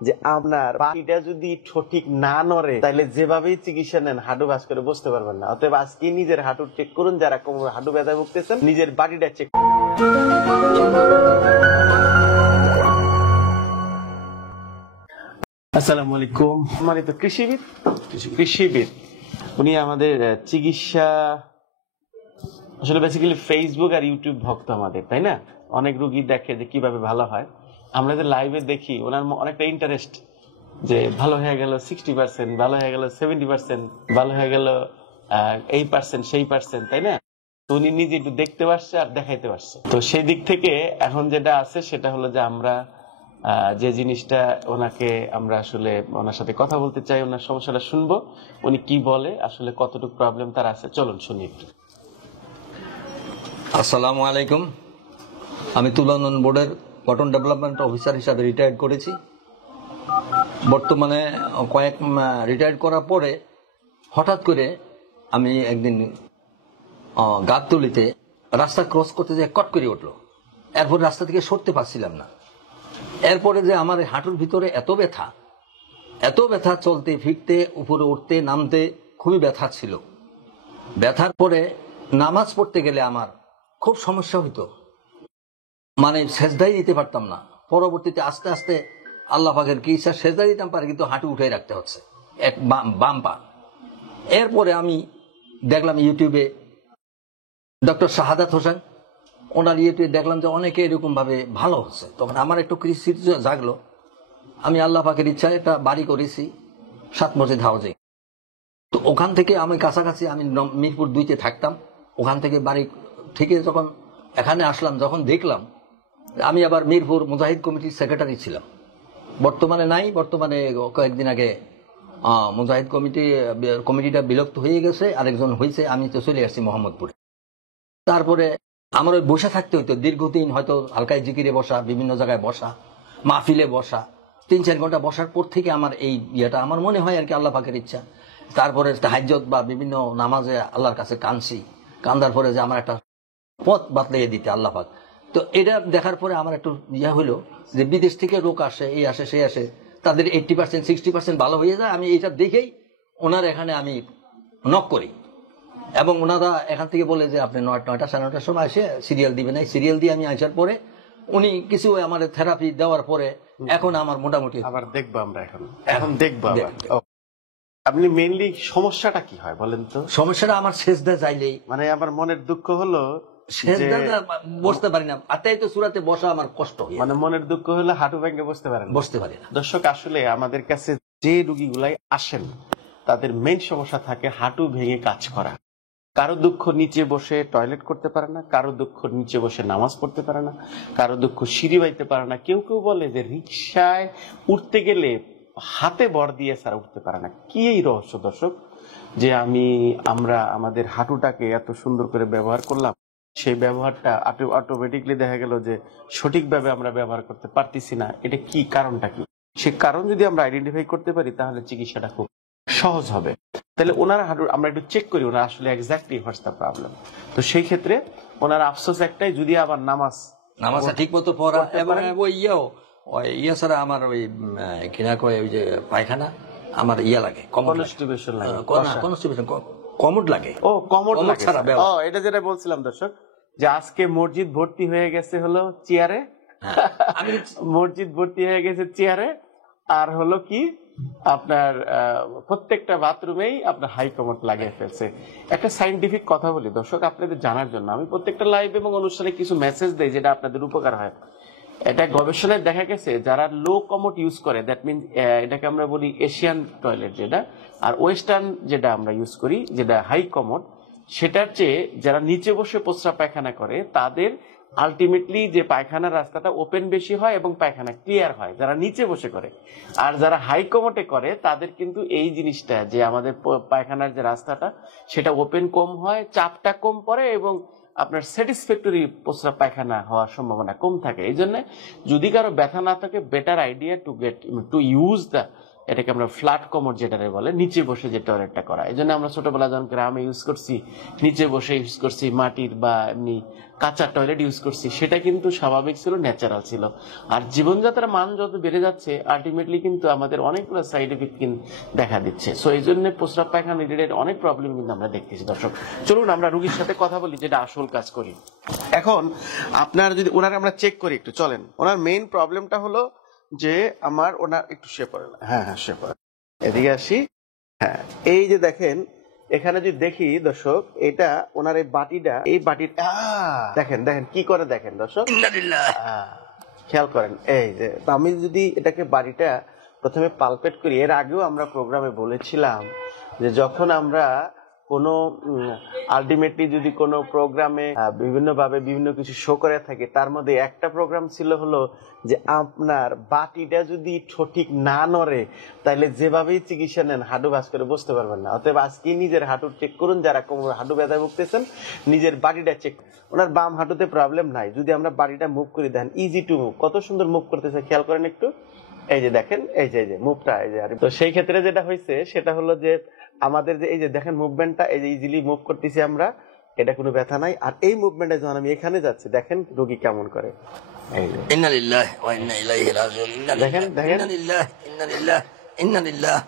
যে আপনার বাকিটা যদি সঠিক না নড়ে তাহলে যেভাবেই চিকিৎসা নেন হাঁটু ভাঁজ করে বসতে পারবেন না। অতএব আজকে নিজের হাঁটু চেক করুন, যারা কোমর হাঁটু ব্যথায় ভুগতেছেন নিজের বাড়িটা চেক। আসসালামু আলাইকুম। সম্মানিত কৃষিবিদ উনি আমাদের চিকিৎসা আসলে বেসিক্যালি ফেসবুক আর ইউটিউব ভক্ত আমাদের, তাই না? অনেক রোগী দেখে যে কিভাবে ভালো হয়। আমরা যে লাইভে দেখি ওনার অনেকটা ইন্টারেস্ট, যে ভালো হয়ে গেল 60%, ভালো হয়ে গেল 70%, ভালো হয়ে গেল 8%, সেই পার্সেন্ট, তাই না? তো উনি নিজে একটু দেখতে পারছে আর দেখাইতে পারছে। তো সেই দিক থেকে এখন যেটা আছে সেটা হলো যে আমরা যে জিনিসটা ওনাকে আমরা আসলে ওনার সাথে কথা বলতে চাই, ওনার সমস্যাটা শুনবো, উনি কি বলে, আসলে কতটুকু প্রবলেম তার আছে। চলুন শুনি একটু। আসসালামু আলাইকুম। আমি তুলানন বোর্ডের কটন ডেভেলপমেন্ট অফিসার হিসাবে রিটায়ার্ড করেছি। বর্তমানে রিটায়ার্ড করার পরে হঠাৎ করে আমি একদিন গাবতলিতে রাস্তা ক্রস করতে যেয়ে কট করে উঠলো। এরপর রাস্তা থেকে সরতে পারছিলাম না। এরপরে যে আমার হাঁটুর ভিতরে এত ব্যথা, চলতে ফিরতে, উপরে উঠতে নামতে খুবই ব্যথা ছিল। ব্যথার পরে নামাজ পড়তে গেলে আমার খুব সমস্যা হইতো, মানে সেজদাই দিতে পারতাম না। পরবর্তীতে আস্তে আস্তে আল্লাহ পাকের কি ইচ্ছা সেজদা দিতাম পারে, কিন্তু হাঁটু উঠে রাখতে হচ্ছে এক বাম পা। এরপরে আমি দেখলাম ইউটিউবে ডক্টর শাহাদাত হোসেন, ওনার ইউটিউবে দেখলাম যে অনেকে এরকম ভাবে ভালো হচ্ছে। তখন আমার একটু কৃষি জাগলো। আমি আল্লাহ পাকের ইচ্ছায় একটা বাড়ি করেছি 7 মসজিদ হাউজিং। তো ওখান থেকে আমি কাছাকাছি, আমি মিরপুর 2-তে থাকতাম। ওখান থেকে বাড়ি থেকে যখন এখানে আসলাম, যখন দেখলাম, আমি আবার মিরপুর মুজাহিদ কমিটির সেক্রেটারি ছিলাম, বর্তমানে নাই। বর্তমানে কয়েকদিন আগে মুজাহিদ কমিটিটা বিলুপ্ত হয়ে গেছে, আরেকজন হয়েছে। আমি তো চলে আসছি মোহাম্মদপুরে। তারপরে আমার ওই বসে থাকতে হইতো দীর্ঘদিন, হয়তো হালকায় জিকিরে বসা, বিভিন্ন জায়গায় বসা, মাহফিলে বসা, 3-4 ঘন্টা বসার পর থেকে আমার এই ইয়েটা আমার মনে হয় আর কি আল্লাহ পাকের ইচ্ছা। তারপরে তাহাজ্জুদ বা বিভিন্ন নামাজে আল্লাহর কাছে কান্দার পরে যে আমার একটা পথ বাতলিয়ে দিতে আল্লাহ পাক। তো এটা দেখার পরে আমার একটু হলো যে বিদেশ থেকে লোক আসে, এই আসে সে আসে, তাদের 80% 60% ভালো হয়ে যায়। আমি এইটা দেখেই ওনার এখানে আমি নক করি, এবং ওনারা এখান থেকে বলে যে আপনি 9টা 9:30 সময় এসে সিরিয়াল দিবেন। এই সিরিয়াল দিয়ে আমি আসার পরে উনি কিছু আমার থেরাপি দেওয়ার পরে এখন আমার মোটামুটি আবার দেখবো আমরা এখন দেখবো। আপনি মেইনলি সমস্যাটা কি হয় বলেন তো? সমস্যাটা আমার সেজদা চাইলেই, মানে আমার মনের দুঃখ হলো সেজদাটা বসতে পারি না। আতাই তো সূরাতে বসা আমার কষ্ট হয়, মানে মনের দুঃখ হলো হাঁটু ভেঙে বসতে পারি না। দর্শক, আসলে আমাদের কাছে যে রোগীগুলাই আসেন তাদের মেইন সমস্যা থাকে হাঁটু ভেঙে কাজ করা। কারো দুঃখ নিচে বসে টয়লেট করতে পারে না, কারো দুঃখ নিচে বসে নামাজ পড়তে পারে না, কারো দুঃখ সিঁড়ি বাইতে পারে না। কেউ কেউ বলে যে রিকশায় উঠতে গেলে হাতে ভর দিয়ে ছাড়া উঠতে পারে না। কি এই রহস্য দর্শক, যে আমরা আমাদের হাঁটুটাকে এত সুন্দর করে ব্যবহার করলাম, সেই ব্যবহারটা অটোমেটিকলি দেখা গেল যে সঠিকভাবে আমরা ব্যবহার করতে পারতেছি না। এটা কি কারণটা কি? সে কারণ যদি আমরা আইডেন্টিফাই করতে পারি তাহলে চিকিৎসাটা খুব সহজ হবে। তাহলে ওনার হাঁটু আমরা একটু চেক করি ওনার আসলে এক্স্যাক্টলি হোয়াটস দ্য প্রবলেম। তো সেই ক্ষেত্রে ওনার আফসোস একটাই, যদি আবার নামাজ ঠিক মতো পড়া, এবং ওই ইয়া ছাড়া আমার ওই কিনা কয় ওই যে পায়খানা আমার লাগে, কমোড লাগে। ও কমোড লাগে। ও এটা যেটা বলছিলাম দর্শক, যে আজকে মসজিদ ভর্তি হয়ে গেছে হলো চেয়ারে, মসজিদ ভর্তি হয়ে গেছে চেয়ারে, আর হলো কি আপনার প্রত্যেকটা বাথরুমেই আপনার হাই কমোড লাগিয়ে ফেলছে। একটা সাইন্টিফিক কথা বলি দর্শক আপনাদের জানার জন্য, আমি প্রত্যেকটা লাইভ এবং অনুষ্ঠানে কিছু মেসেজ দেই যেটা আপনাদের উপকার হয়। এটা গবেষণায় দেখা গেছে যারা লো কমোড ইউজ করে, দ্যাট মিনস এটাকে আমরা বলি এশিয়ান টয়লেট যেটা, আর ওয়েস্টার্ন যেটা আমরা ইউজ করি যেটা হাই কমোড, সেটার চেয়ে যারা নিচে বসে প্রস্রাব পায়খানা করে তাদের আলটিমেটলি যে পায়খানার রাস্তাটা ওপেন বেশি হয় এবং পায়খানা ক্লিয়ার হয় যারা নিচে বসে করে। আর যারা হাই কমোটে করে তাদের কিন্তু এই জিনিসটা, যে আমাদের পায়খানার যে রাস্তাটা সেটা ওপেন কম হয়, চাপটা কম পড়ে এবং আপনার স্যাটিসফ্যাক্টরি প্রস্রাব পায়খানা হওয়ার সম্ভাবনা কম থাকে। এই জন্য যদি কারো ব্যথা না থাকে, better idea to use the এটাকে আমরা ফ্ল্যাট কোমর যেটা বলে, নিচে বসে যে টয়লেটটা করা। এই জন্য আমরা ছোটবেলা যখন গ্রামে ইউজ করছি, নিচে বসে ইউজ করছি, মাটির বা এমনি কাঁচা টয়লেট ইউজ করছি, সেটা কিন্তু স্বাভাবিক ছিল, ন্যাচারাল ছিল। আর জীবনযাত্রার মান যত বেড়ে যাচ্ছে, আলটিমেটলি কিন্তু আমাদের অনেকগুলো সাইড এফেক্ট দেখা দিচ্ছে। সো এই জন্য প্রস্রাব পায়খানা রিলেটেড অনেক প্রবলেম কিন্তু আমরা দেখতেছি। দর্শক, চলুন আমরা রোগীর সাথে কথা বলি, যেটা আসল কাজ করি। এখন আপনার যদি ওনার আমরা চেক করি একটু, চলেন। ওনার মেইন প্রবলেমটা হলো যে ওনার একটু শুয়ে পড়ে না, হ্যাঁ শুয়ে পড়ে, এদিকে আসি। হ্যাঁ, এই যে দেখেন এখানে যদি দেখি দর্শক, এটা ওনার এই বাটিটা, এই বাটির দেখেন দেখেন কি করে, দেখেন দর্শক, খেয়াল করেন। এই যে আমি যদি এটাকে বাড়িটা প্রথমে পালপেট করি, এর আগেও আমরা প্রোগ্রামে বলেছিলাম যে যখন আমরা কোনো আলটিমেটলি যদি কোনো প্রোগ্রামে বিভিন্ন ভাবে বিভিন্ন কিছু শো করে থাকে, তার মধ্যে একটা প্রোগ্রাম ছিল হলো যে আপনার বাটিটা যদি সঠিক না নড়ে, তাহলে যেভাবেই চিকিৎসা নেন হাঁটু ভাঁজ করে বসতে পারবেন না। অতএব আজকে নিজের হাঁটু চেক করুন, যারা কোমর হাঁটু ব্যথায় ভুগতেছেন নিজের বাটিটা চেক। ওনার বাম হাঁটুতে প্রবলেম নাই, যদি আমরা বাটিটা মুভ করে দেন, ইজি টু মুভ, কত সুন্দর মুভ করতেছে, খেয়াল করেন একটু। এই যে দেখেন, এই যে মুভটা, এই যে। তো সেই ক্ষেত্রে যেটা হয়েছে সেটা হলো যে আমাদের যে এই যে দেখেন মুভমেন্টটা, এই যে ইজিলি মুভ করতেছি আমরা, এটা কোনো ব্যথা নাই। আর এই মুভমেন্টে যখন আমি এখানে যাচ্ছি, দেখেন রোগী কেমন করে, এই যে ইন্না লিল্লাহি ওয়া ইন্না ইলাইহি রাজিউন। দেখেন দেখেন। ইন্না লিল্লাহি ইন্না লিল্লাহি ইন্না লিল্লাহি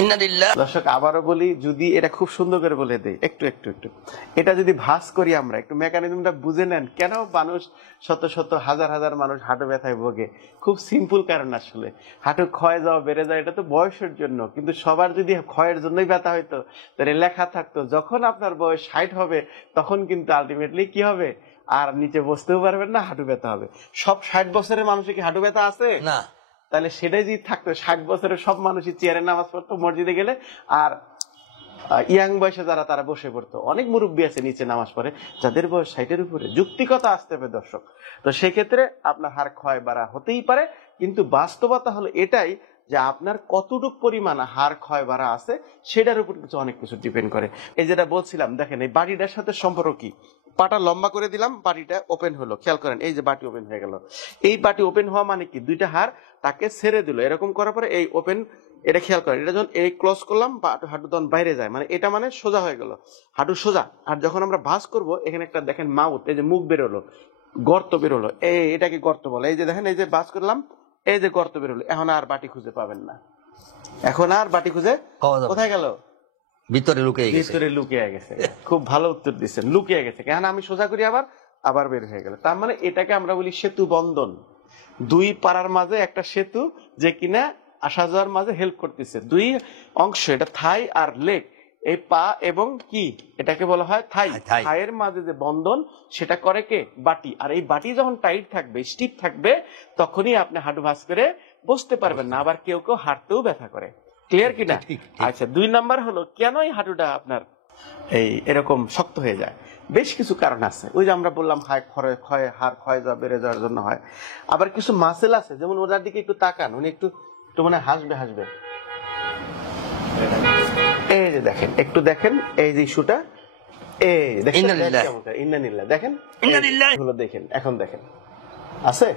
ইন্না লিল্লাহি। দর্শক, আবারও বলি, যদি এটা খুব সুন্দর করে বলে দেই, একটু একটু একটু এটা যদি ভাঁজ করি আমরা, একটু মেকানিজমটা বুঝে নেন, কেন মানুষ শত শত হাজার হাজার মানুষ হাঁটু ব্যথায় ভোগে। খুব সিম্পল কারণ, আসলে হাঁটু ক্ষয় যাওয়া বেড়ে যায়, এটা তো বয়সের জন্য। কিন্তু সবার যদি ক্ষয়ের জন্যই ব্যথা হইতো, তাহলে লেখা থাকতো যখন আপনার বয়স 60 হবে, তখন কিন্তু আলটিমেটলি কি হবে, আর নিচে বসতেও পারবেন না, হাঁটু ব্যথা হবে। সব 60 বছরের মানুষের কি হাঁটু ব্যথা আছে? না। তাহলে সেটাই যদি থাকতো, 60 বছরের সব মানুষই চেয়ারে নামাজ পড়তো মসজিদে গেলে, আর ইয়াং বয়সে যারা তারা বসে পড়তো। অনেক মুরব্বী আছে নিচে নামাজ পড়ে, যাদের বয়স 60-এর উপরে। যুক্তিকতা আসতে হবে দর্শক। তো সেক্ষেত্রে আপনার হাড় ক্ষয় বাড়া হতেই পারে, কিন্তু বাস্তবতা হলো এটাই যে আপনার কতটুক পরিমাণ হাড় ক্ষয় বাড়া আছে, সেটার উপর কিছু অনেক কিছু ডিপেন্ড করে। এই যেটা বলছিলাম, দেখেন এই বাটিটার সাথে সম্পর্ক কি। পাটা লম্বা করে দিলাম, বাটিটা ওপেন হলো, খেয়াল করেন, এই যে বাটি ওপেন হয়ে গেল। এই বাটি ওপেন হওয়া মানে কি, দুইটা হাড় তাকে ছেড়ে দিল, এরকম করার পরে এই ওপেন, এটা খেয়াল করেন, এটা যখন এই ক্লোজ করলাম, হাঁটু তখন বাইরে যায়, মানে এটা মানে সোজা হয়ে গেল, হাঁটু সোজা। আর যখন আমরা ভাঁজ করব, এখানে একটা দেখেন মাউথ, এই যে মুখ বেরোলো, গর্ত বেরোলো, এটাকে গর্ত বলে। এই যে দেখেন, এই যে ভাঁজ করলাম, এই যে গর্ত বেরোলো, এখন আর বাটি খুঁজে পাবেন না, এখন আর বাটি খুঁজে কোথায় গেল, ভিতরে লুকিয়ে গেছে। ভিতরে লুকিয়ে গেছে। খুব ভালো উত্তর দিচ্ছেন, লুকিয়ে গেছে। কেন আমি সোজা করি, আবার বের হয়ে গেল। তার মানে এটাকে আমরা বলি সেতু বন্ধন, দুই পাড়ার মাঝে একটা সেতু, যে কিনা আসা যাওয়ার মাঝে হেল্প করতেছে। দুই অংশ, এটা থাই আর লেগ, এই পা এবং কি, এটাকে বলা হয় থাই। থাইয়ের মাঝে যে বন্ধন, সেটা করে কে, বাটি। আর এই বাটি যখন টাইট থাকবে, স্টিফ থাকবে, তখনই আপনি হাঁটু ভাঁজ করে বসতে পারবেন না। আবার কেউ কেউ হাঁটতেও ব্যথা করে। ক্লিয়ার কিনা? আচ্ছা, 2 নাম্বার হলো কেন এই হাঁটুটা আপনার এরকম শক্ত হয়ে যায়। বেশ কিছু কারণ আছে। ওই যে আমরা বললাম হাড় ক্ষয় যাওয়া, বেড়ে যাওয়ার জন্য হয়। আবার কিছু মাসেল আছে, যেমন ওনার দিকে একটু তাকান, উনি একটু মানে হাসবে। এই যে দেখেন, একটু দেখেন, এই যে ইস্যুটা, এই দেখেন, ইন্নালিল্লাহ, দেখেন হলো, দেখেন এখন দেখেন আছে,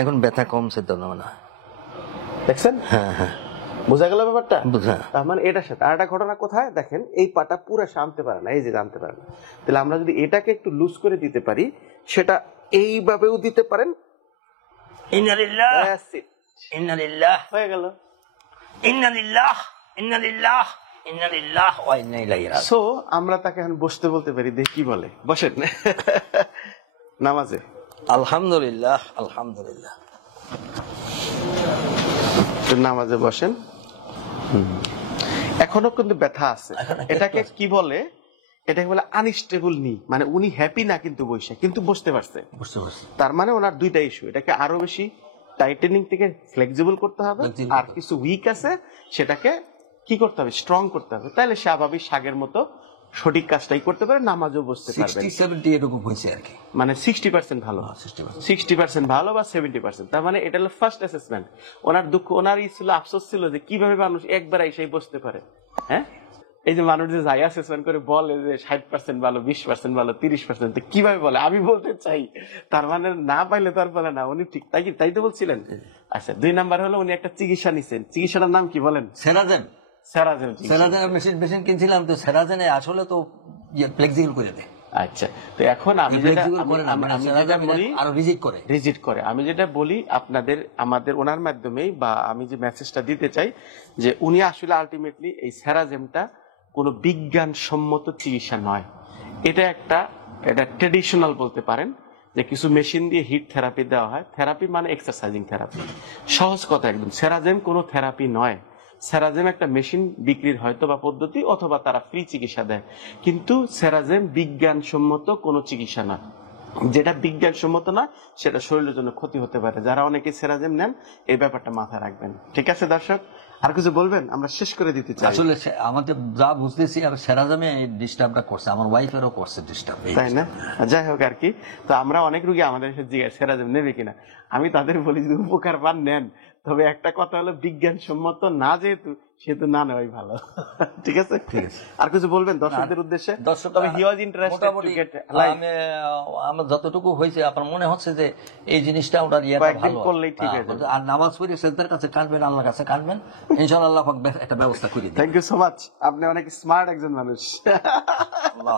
এখন ব্যথা কমছে তো না, দেখছেন? হ্যাঁ হ্যাঁ, বোঝা গেল ব্যাপারটা? তার মানে এটার সাথে আর একটা ঘটনা কোথায় দেখেন, এই পাটা পুরো আনতে পারে না, এই যে আনতে পারে না। তাহলে আমরা যদি এটাকে একটু লুজ করে দিতে পারি, সেটা এইভাবেও দিতে পারেন, হয়ে গেল। সো আমরা তাকে এখন বসতে বলতে পারি, দেখি কি বলে, বসেন নামাজে। আলহামদুলিল্লাহ, আলহামদুলিল্লাহ। নামাজে বসেন। এখনো কিন্তু ব্যথা আছে। এটাকে কি বলে, এটাকে বলে আনস্টেবল নি, মানে উনি হ্যাপি না কিন্তু বসে, কিন্তু বসতে পারছে। তার মানে ওনার দুইটা ইস্যু, এটাকে আরো বেশি টাইটেনিং থেকে ফ্লেক্সিবল করতে হবে, আর কিছু উইক আছে সেটাকে কি করতে হবে, স্ট্রং করতে হবে। তাহলে স্বাভাবিক শাগের মতো সঠিক কাজটাই করতে পারে, নামাজও বসতে পারবে। 60-70 এরকম হয়েছে আর কি, মানে 60% ভালো, 60% ভালো বা 70%। তার মানে এটা হলো ফার্স্ট অ্যাসেসমেন্ট। ওনার দুঃখ, ওনার ছিল, আফসোস ছিল যে কিভাবে মানুষ একবার এসে বসতে পারে। হ্যাঁ, এই যে মানুষ যে যাই অ্যাসেসমেন্ট করে বলে যে 60% ভালো, 20% ভালো, 30%, কিভাবে বলে আমি বলতে চাই, তার মানে না পাইলে তো আর বলে না উনি ঠিক, তাই তো বলছিলেন। আচ্ছা 2 নাম্বার হলো উনি একটা চিকিৎসা নিছেন, চিকিৎসাটার নাম কি বলেন? সেরাজেন। সেরাজেন। সেরাজেন মেশিন কিনছিলাম, তো সেরাজেনে আসলে তো ফ্লেক্সিবল করে দেয়। আচ্ছা, তো এখন আমি রিজিট করে আমি যেটা বলি আপনাদের, আমাদের ওনার মাধ্যমেই বা আমি যে মেসেজটা দিতে চাই যে উনি আসলে আলটিমেটলি এই সেরাজেমটা কোনো বিজ্ঞানসম্মত চিকিৎসা নয়। এটা ট্রেডিশনাল বলতে পারেন, যে কিছু মেশিন দিয়ে হিট থেরাপি দেওয়া হয়। থেরাপি মানে এক্সারসাইজিং থেরাপি, সহজ কথা একদম। সেরাজেম কোনো থেরাপি নয়। সেরাজেম একটা মেশিন বিক্রির হয়তো বা পদ্ধতি, অথবা তারা ফ্রি চিকিৎসা দেয়, কিন্তু সেরাজেম বিজ্ঞানসম্মত কোনো চিকিৎসা না। যেটা বিজ্ঞানসম্মত না সেটা শরীরের জন্য ক্ষতি হতে পারে। যারা অনেকে সেরাজেম নেন এই ব্যাপারটা মাথায় রাখবেন। ঠিক আছে দর্শক, আর কিছু বলবেন? আমরা শেষ করে দিতে চাই। আসলে আমাদের যা বুঝতেছি, আর সেরাজেমে এই ডিস্টার্বটা করছে, আমার ওয়াইফেরও করছে ডিস্টার্ব, তাই না? যাই হোক আর কি, তো আমরা অনেক রোগী আমাদের জিজ্ঞাসা সেরাজেম নেবে কিনা, আমি তাদের বলি যদি উপকার পান নেন, তবে একটা কথা হলো বিজ্ঞানসম্মত না যেহেতু, সেহেতু না নেওয়াই ভালো। ঠিক আছে, আর কিছু বলবেন দর্শকদের উদ্দেশ্যে? তবে he was interested to get live. আমার যতটুকু হয়েছে আপনার মনে হচ্ছে যে এই জিনিসটা ওটার ইয়েটা ভালো করলেই ঠিক আছে। আর নামাজ পড়ে সেজদার কাছে কাঁদবেন, আল্লাহর কাছে কাঁদবেন, ইনশাআল্লাহ আল্লাহ পাক একটা ব্যবস্থা করে দিবেন। থ্যাংক ইউ সো মাচ, আপনি অনেক স্মার্ট একজন মানুষ। আল্লাহ